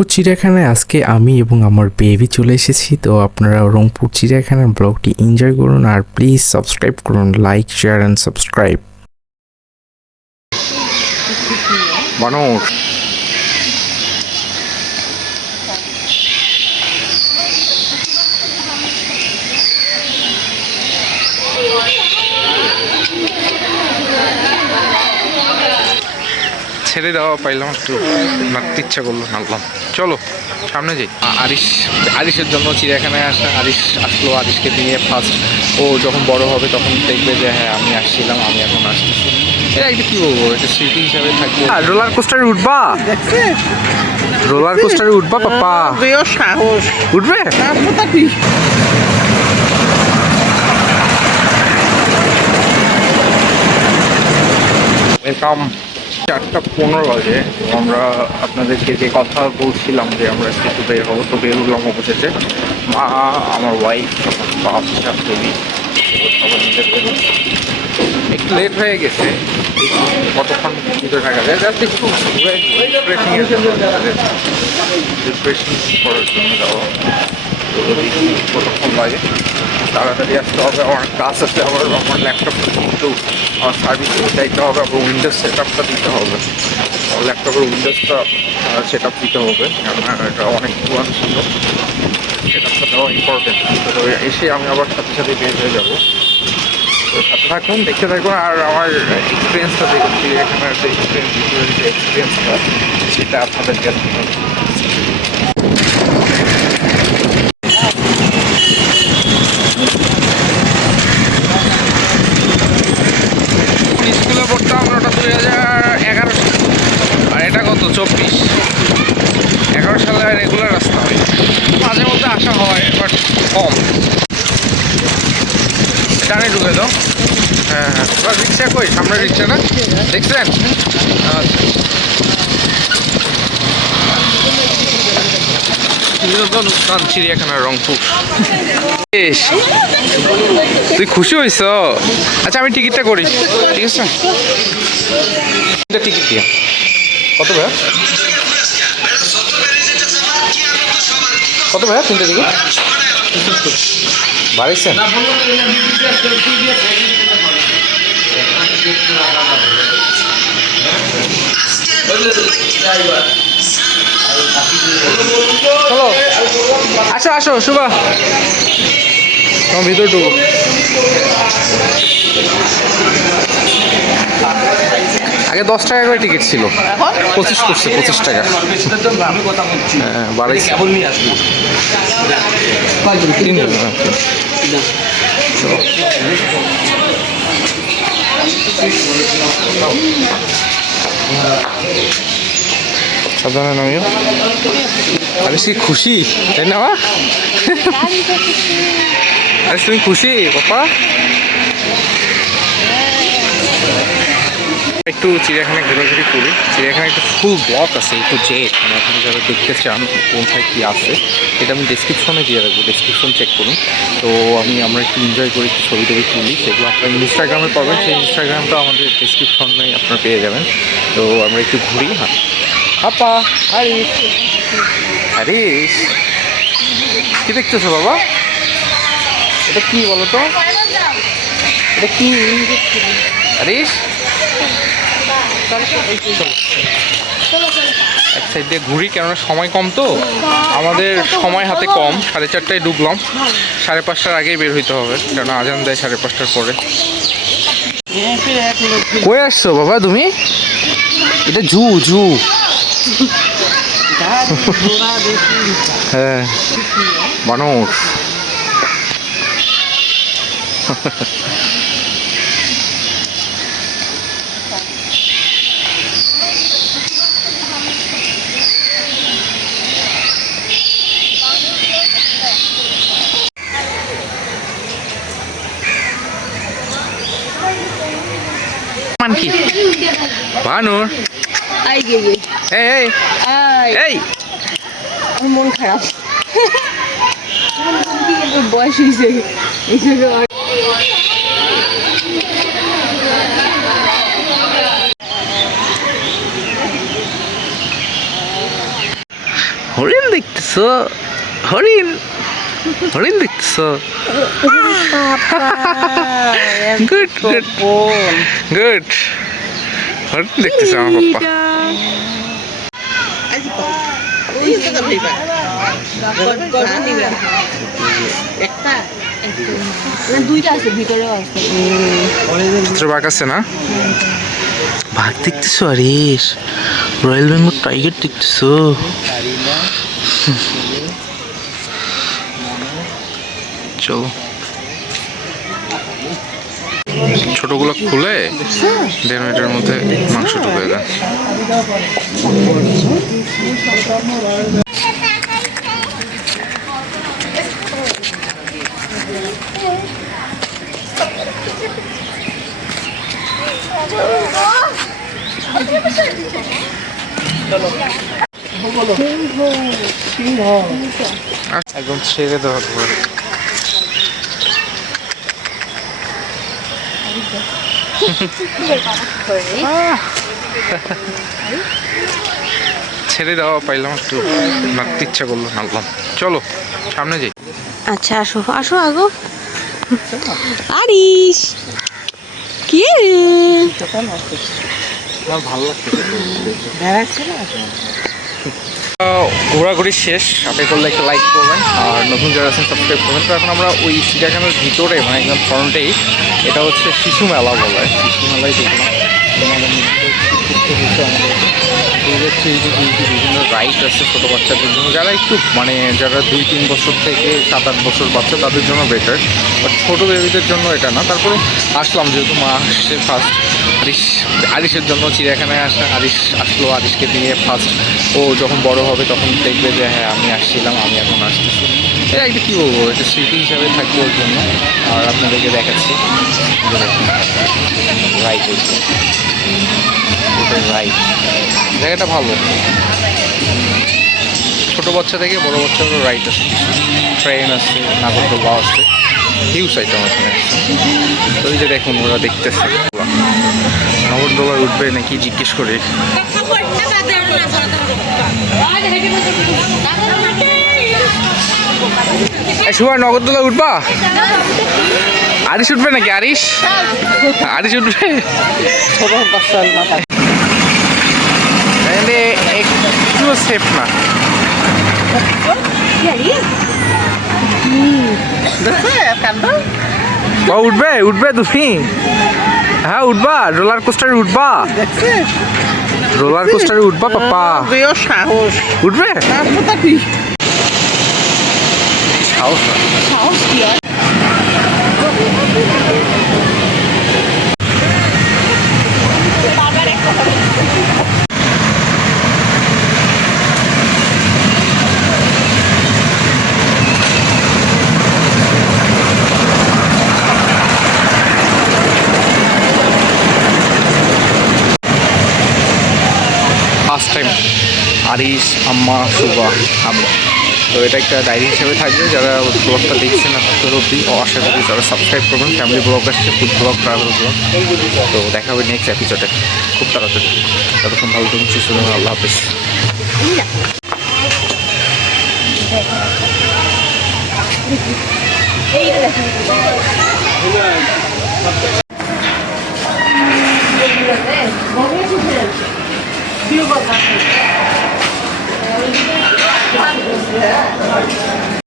রংপুর চিড়িয়াখানায় আজকে আমি এবং আমার বেবি চলে এসেছি। তো আপনারা রংপুর চিড়িয়াখানার ব্লগটি এনজয় করুন আর প্লিজ সাবস্ক্রাইব করুন লাইক শেয়ার অ্যান্ড সাবস্ক্রাইব মানুষ। ছেড়ে দেওয়া পাইলাম একটু নাড়তে ইচ্ছা করল নামলাম চলো সামনে যাই। আরিশ আরিশের জন্য চিড়িয়াখানায় আসা আরিশ আসলো আরিশকে নিয়ে ফার্স্ট ও যখন বড় হবে তখন দেখবে যে হ্যাঁ আমি আসছিলাম আমি এখন আসতেছি। এটা একটা কি বলব এটা স্মৃতি হিসাবে থাকবে। রোলার কোস্টারে উঠবা। রোলার কোস্টারে উঠবা পাপা সাহস। উঠবে? এরকম চারটা পনেরো বাজে। আমরা আপনাদেরকে যে কথা বলছিলাম যে আমরা একটু বের হব, তো বের হলাম অবশেষে। মা, আমার ওয়াইফ বাচ্চা বেবি। একটু লেট হয়ে গেছে। কতক্ষণ ভিতরে থাকা যায়? জাস্ট একটু রিফ্রেশিং রিফ্রেশিং করার জন্য যাওয়া। কতক্ষণ লাগে। তাড়াতাড়ি আসতে হবে, আমার কাজ আছে, আবার আমার ল্যাপটপ কিন্তু আমার সার্ভিস চাইতে হবে, আবার উইন্ডোজ সেট আপটা দিতে হবে। ল্যাপটপের উইন্ডোজটা সেট আপ দিতে হবে, কেননা এটা অনেক পুরান ছিল। সেট আপটা দেওয়া ইম্পর্টেন্ট তো এসে আমি আবার সাথে সাথে বের হয়ে যাব। সাথে থাকুন, দেখতে থাকুন, আর আমার এক্সপিরিয়েন্সটা দেখছি এখানে যে এক্সপিরিয়েন্স যে এক্সপিরিয়েন্সটা সেটা আপনাদের কাছে স্কুলে পড়তাম ওটা দুই হাজার এগারো আর এটা কত চব্বিশ এগারো সালে রেগুলার রাস্তা হয় মাঝে মধ্যে আসা হয় বাট কম ডানে ঢুকে দাও হ্যাঁ হ্যাঁ এবার রিক্সা কই? সামনে রিক্সা না? দেখছেন? আচ্ছা। চিড়িয়াখানা, রংপুর। বেশ। তুই খুশি আচ্ছা আমি টিকিটটা করি। ঠিক আছে? টিকিট দিয়া। কত কত তিনটে চলো। আসো আসো শুভা। তোমার ভিতর ঢুকো। আগে দশ টাকা করে টিকিট ছিল। পঁচিশ করছে পঁচিশ টাকা। হ্যাঁ বাড়াইছে। তিন জন, হ্যাঁ। চলো। সাবধানে নামিও। আরে সে খুশি? তাই না? আরে তুমি খুশি পাপা? একটু চিড়িয়াখানায় ঘোরাঘুরি করি। চিড়িয়াখানায় একটা ফুল ব্লক আছে একটু জেট মানে আপনি যারা দেখতে চান কোনটায় কী আছে, এটা আমি ডিসক্রিপশনে দিয়ে রাখব ডিসক্রিপশন চেক করুন। তো আমি, আমরা একটু এনজয় করি ছবি টবি তুলি, সেগুলো আপনারা ইনস্টাগ্রামে পাবেন। সেই ইনস্টাগ্রামটা আমাদের ডিসক্রিপশনে আপনারা পেয়ে যাবেন। তো আমরা একটু ঘুরি হ্যাঁ আপা হারিস হারিস কি দেখতেছো বাবা? এটা কি বলো তো এটা কি? হারিস এক সাইড দিয়ে ঘুরি, কেননা সময় কম তো। আমাদের সময় হাতে কম, সাড়ে চারটায় ঢুকলাম সাড়ে পাঁচটার আগেই বের হইতে হবে, কেননা আজান দেয় সাড়ে পাঁচটার পরে। কই আসছো বাবা তুমি? এটা জু জু হ্যাঁ মানুষ মান কি বানুর আই গে গে। এই এই। আই। এই। আমার মন খারাপ। বয়স হয়েছে হরিণ দেখতেছ? হরিণ। হরিণ দেখতেছ? Good good. গুড। দেখতেছ আমার পাপ্পা। বাঘ আছে না? বাঘ দেখতেছো আরিস রয়্যাল বেঙ্গল টাইগার দেখতেছো? চলো। ছোটগুলো খুলে দেড় মিনিটের মধ্যে মাংস ঢুকে দেয় একদম ছেড়ে দেওয়া ছেড়ে দেওয়া পাইলাম একটু। নাড়তে ইচ্ছা করল নাড়লাম চলো সামনে যাই। আচ্ছা আসো আসো আগো। আরিস কি ভালো লাগছে। ঘোরাঘুরি শেষ। আপনি করলে একটা লাইক করবেন আর নতুন যারা আছেন সাবস্ক্রাইব করবেন। তো এখন আমরা ওই চিড়িয়াখানার ভিতরে মানে একদম ফ্রন্টেই এটা হচ্ছে শিশু মেলা বলে। শিশু মেলায় দেখলাম। বিভিন্ন রাইড আছে ছোটো বাচ্চাদের জন্য। যারা একটু মানে যারা দুই, তিন বছর থেকে সাত, আট বছর বাচ্চা, তাদের জন্য বেটার বাট ছোটো বেবিদের জন্য এটা না। তারপরে আসলাম, যেহেতু মা আসছে ফার্স্ট আরিশ, আরিশের জন্য চিড়িয়াখানায় আসা, আরিশ আসলো, আরিশকে নিয়ে ফার্স্ট ও যখন বড় হবে তখন দেখবে যে হ্যাঁ আমি আসছিলাম, আমি এখন আসতেছি। এটা একটা কী বলব এটা স্মৃতি হিসাবে থাকবে ওর জন্য। আর আপনাদেরকে দেখাচ্ছি। রাইট রাইট জায়গাটা ভালো। ছোট বাচ্চা থেকে বড় বাচ্চারও রাইড আছে ট্রেন আছে নাগরদোলা আছে। হিউজ আইটেম আছে। তো এই যে দেখুন, ওরা দেখতেছে। নাগরদোলা উঠবে নাকি জিজ্ঞেস করে। সুভার নগরদোলা উঠবা? আরিশ উঠবে নাকি আরিশ? আরিশ উঠবে? একটু সেফ না। উঠবে উঠবে তুমি। হ্যাঁ উঠবা রোলার কোস্টারে উঠবা। রোলার কোস্টারে উঠবা পাপা সাহস। উঠবে? সাহস। সাহস কি আর ফার্স্ট টাইম আরিস আম্মা সুবা আমি তো এটা একটা ডায়েরি হিসেবে থাকবে, যারা ব্লগটা দেখছেন আপনাদের অব্দি আশা করি যারা সাবস্ক্রাইব করবেন ফ্যামিলি ব্লগ আসছে ফুড ব্লগ ট্রাভেল ব্লগ তো দেখা হবে নেক্সট এপিসোডে খুব তাড়াতাড়ি। ততক্ষণ ভালো থাকুন, সুস্থ থাকুন, আল্লাহ হাফিজ। এই है